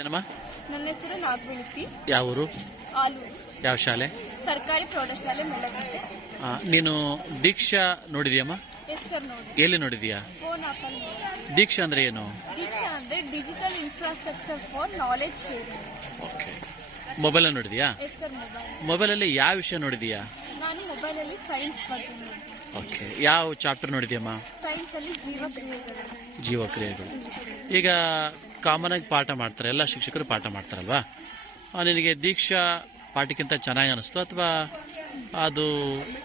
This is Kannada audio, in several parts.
ಏನಮ್ಮ? ನನ್ನ ಹೆಸರು ನಾಗವತಿ. ಯಾವ ಊರು? ಆಲೂರು. ಯಾವ ಶಾಲೆ? ಸರ್ಕಾರಿ ಪ್ರೌಢಶಾಲೆ ಮೆಲ್ಲಗಟ್ಟೆ. ನೀನು ದೀಕ್ಷಾ ನೋಡಿದ್ಯಮ್ಮ? ಎಸ್ ಸರ್, ನೋಡಿ. ಎಲ್ಲಿ ನೋಡಿದ್ಯಾ? Phone apple. ದೀಕ್ಷಾ ಅಂದ್ರೆ ಏನು? ದೀಕ್ಷಾ ಅಂದ್ರೆ digital infrastructure for knowledge sharing. Okay. Mobile ನೋಡಿದ್ಯಾ? Yes sir, mobile. ಮೊಬೈಲಲ್ಲಿ ಯಾವ ವಿಷಯ ನೋಡಿದ್ಯಾ? ನಾನು ಮೊಬೈಲಲ್ಲಿ ಸೈನ್ಸ್ ಬರ್ತೀನಿ. ಓಕೆ. ಯಾವ ಚಾಪ್ಟರ್ ನೋಡಿದ್ಯಮ್ಮ? ಸೈನ್ಸ್ ಅಲ್ಲಿ ಜೀವಕ್ರಿಯೆಗಳು. ಜೀವಕ್ರಿಯೆಗಳು. ಈಗ ಕಾಮನ್ ಆಗಿ ಪಾಠ ಮಾಡ್ತಾರೆ, ಎಲ್ಲ ಶಿಕ್ಷಕರು ಪಾಠ ಮಾಡ್ತಾರಲ್ವಾ? ನಿನಗೆ ದೀಕ್ಷಾ ಪಾಠಕ್ಕಿಂತ ಚೆನ್ನಾಗಿ ಅನಿಸ್ತು ಅಥವಾ ಅದು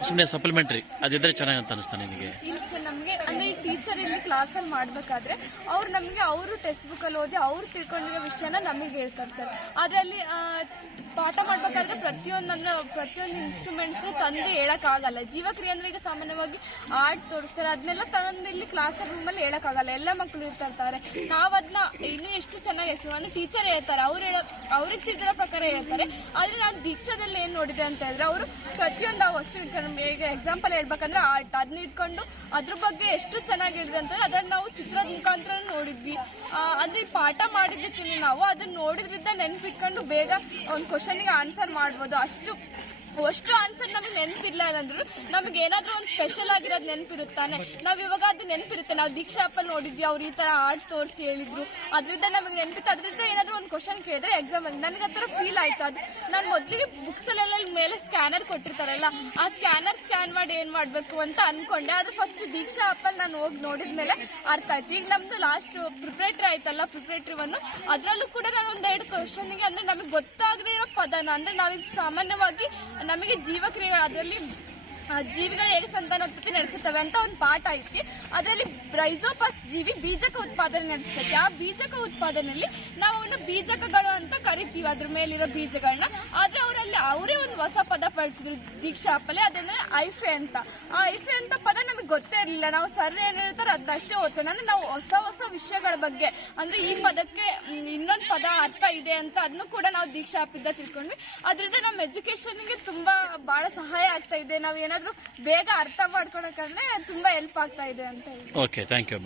ಸುಮ್ಮನೆ ಸಪ್ಲಿಮೆಂಟ್ರಿ ಅದಿದ್ರೆ ಚೆನ್ನಾಗಿ ಅಂತ ಅನಿಸ್ತಾ ನಿನಗೆ? ಇಲ್ಲ ಸರ್, ನಮಗೆ ಅಂದ್ರೆ ಈ ಟೀಚರ್ ಇಲ್ಲಿ ಕ್ಲಾಸಲ್ಲಿ ಮಾಡ್ಬೇಕಾದ್ರೆ ಅವ್ರು ನಮಗೆ ಅವರು ಟೆಕ್ಸ್ಟ್ ಬುಕ್ ಅಲ್ಲಿ ಓದಿ ಅವ್ರು ತಿಳ್ಕೊಂಡಿರೋ ವಿಷಯನ ನಮಗೆ ಹೇಳ್ತಾರೆ ಸರ್. ಅದರಲ್ಲಿ ಪಾಠ ಮಾಡ್ಬೇಕಾದ್ರೆ ಪ್ರತಿಯೊಂದು ಇನ್ಸ್ಟ್ರೂಮೆಂಟ್ಸ್ ತಂದು ಹೇಳಕ್ಕಾಗಲ್ಲ. ಜೀವಕ್ರಿಯೆ ಅಂದ್ರೆ ಈಗ ಸಾಮಾನ್ಯವಾಗಿ ಆರ್ಟ್ ತೋರಿಸ್ತಾರೆ, ಅದನ್ನೆಲ್ಲ ತಂದು ಇಲ್ಲಿ ಕ್ಲಾಸ್ ರೂಮಲ್ಲಿ ಹೇಳಕ್ಕಾಗಲ್ಲ. ಎಲ್ಲ ಮಕ್ಕಳು ಇರ್ತಾರೆ. ನಾವು ಅದನ್ನ ಇನ್ನೂ ಎಷ್ಟು ಚೆನ್ನಾಗಿ ಎಷ್ಟು ಟೀಚರ್ ಹೇಳ್ತಾರೆ, ಅವ್ರಿಗೆ ತಿಳಿದಿರೋ ಪ್ರಕಾರ ಹೇಳ್ತಾರೆ. ಆದ್ರೆ ನಾನು ದೀಕ್ಷಾದಲ್ಲಿ ಏನ್ ನೋಡಿದೆ ಅಂತ ಹೇಳಿದ್ರೆ ಅವರು ಪ್ರತಿಯೊಂದು ಆ ವಸ್ತು ಇಟ್ಕೊಂಡು, ಈಗ ಎಕ್ಸಾಂಪಲ್ ಹೇಳ್ಬೇಕಂದ್ರೆ ಆರ್ಟ್, ಅದನ್ನ ಇಟ್ಕೊಂಡು ಅದ್ರ ಬಗ್ಗೆ ಎಷ್ಟು ಚೆನ್ನಾಗಿ ಹೇಳಿದೆ ಅಂತಂದ್ರೆ ಅದನ್ನ ನಾವು ಚಿತ್ರದ ಮುಖಾಂತರ ನೋಡಿದ್ವಿ. ಅಂದ್ರೆ ಪಾಠ ಮಾಡಿದ್ದಕ್ಕೆ ನಾವು ಅದನ್ನ ನೋಡಿದ್ರಿಂದ ನೆನ್ಪಿಟ್ಕೊಂಡು ಬೇಗ ಒಂದು ಕ್ವಶನ್ಗೆ ಆನ್ಸರ್ ಮಾಡ್ಬೋದು. ಅಷ್ಟು ಆನ್ಸರ್ ನಮಗೆ ನೆನಪಿಲ್ಲ ಅಂದ್ರು ನಮಗೆ ಏನಾದ್ರೂ ಒಂದು ಸ್ಪೆಷಲ್ ಆಗಿರೋದು ನೆನಪಿರುತ್ತಾನೆ. ನಾವ್ ಇವಾಗ ಅದು ನೆನಪಿರುತ್ತೆ. ನಾವು ದೀಕ್ಷಾ ಆಪಲ್ ನೋಡಿದ್ವಿ, ಅವ್ರು ಈ ತರ ಆರ್ಟ್ ತೋರಿಸಿ ಹೇಳಿದ್ರು, ಅದರಿಂದ ನಮಗೆ ನೆನಪಿತ್ತು. ಅದರಿಂದ ಏನಾದ್ರೂ ಒಂದು ಕ್ವಶನ್ ಕೇಳಿದ್ರೆ ಎಕ್ಸಾಮ್ ಅಲ್ಲಿ ನನಗೆ ಹತ್ರ ಫೀಲ್ ಆಯ್ತು. ಅದು ನಾನು ಮೊದಲಿಗೆ ಬುಕ್ಸ್ ಅಲ್ಲೆಲ್ಲ ಮೇಲೆ ಸ್ಕ್ಯಾನರ್ ಕೊಟ್ಟಿರ್ತಾರಲ್ಲ, ಆ ಸ್ಕ್ಯಾನ್ ಮಾಡಿ ಏನ್ ಮಾಡ್ಬೇಕು ಅಂತ ಅನ್ಕೊಂಡೆ. ಅದು ಫಸ್ಟ್ ದೀಕ್ಷಾ ಆಪಲ್ ನಾನು ಹೋಗಿ ನೋಡಿದ್ಮೇಲೆ ಅರ್ಥ ಆಯ್ತು. ಈಗ ನಮ್ದು ಲಾಸ್ಟ್ ಪ್ರಿಪರೇಟರಿ ಆಯ್ತಲ್ಲ, ಪ್ರಿಪರೇಟರಿ ಒನ್, ಅದ್ರಲ್ಲೂ ಕೂಡ ನಾನು ಒಂದೆರಡು ಕ್ವಶನ್ಗೆ ಅಂದ್ರೆ ನಮಗೆ ಗೊತ್ತಾಗದೇ ಇರೋ ಪದನ, ಅಂದ್ರೆ ನಾವೀಗ ಸಾಮಾನ್ಯವಾಗಿ ನಮಗೆ ಜೀವಕ್ರಿಯೆ ಅದರಲ್ಲಿ ಜೀವಿಗಳು ಹೇಗೆ ಸಂತಾನೋತ್ಪತ್ತಿ ನಡೆಸುತ್ತವೆ ಅಂತ ಒಂದು ಪಾಠ ಐತಿ. ಅದರಲ್ಲಿ ರೈಜೋಪಸ್ ಜೀವಿ ಬೀಜಕ ಉತ್ಪಾದನೆ ನಡೆಸುತ್ತೆ. ಆ ಬೀಜಕ ಉತ್ಪಾದನೆಯಲ್ಲಿ ನಾವು ಬೀಜಕಗಳು ಅಂತ ಕರಿತೀವಿ, ಅದ್ರ ಮೇಲಿರೋ ಬೀಜಗಳನ್ನ. ಆದ್ರೆ ಅವರೇ ಒಂದು ಹೊಸ ಪದ ಬಳಸಿದ್ರು ದೀಕ್ಷಾ ಆಪಲ್, ಅದನ್ನ ಐಫೆ ಅಂತ. ಆ ಐಫೆ ಅಂತ ಪದ ನಮಗೆ ಗೊತ್ತೇ ಇರಲಿಲ್ಲ. ನಾವು ಸರ್ ಏನ್ ಹೇಳ್ತಾರೆ ಅದನ್ನಷ್ಟೇ ಓದ್ತೇವೆ. ಅಂದ್ರೆ ನಾವು ಹೊಸ ವಿಷಯಗಳ ಬಗ್ಗೆ, ಅಂದ್ರೆ ಈ ಪದಕ್ಕೆ ಇನ್ನೊಂದು ಪದ ಅರ್ಥ ಇದೆ ಅಂತ ಅದನ್ನು ಕೂಡ ನಾವು ದೀಕ್ಷಾ ಆಪಿಂದ ತಿಳ್ಕೊಂಡ್ವಿ. ಅದರಿಂದ ನಮ್ಮ ಎಜುಕೇಶನ್ಗೆ ತುಂಬಾ ಬಹಳ ಸಹಾಯ ಆಗ್ತಾ ಇದೆ. ನಾವು ಏನಾದ್ರೂ ಬೇಗ ಅರ್ಥ ಮಾಡ್ಕೊಳಕಂದ್ರೆ ತುಂಬಾ ಹೆಲ್ಪ್ ಆಗ್ತಾ ಇದೆ ಅಂತ. Okay, thank you.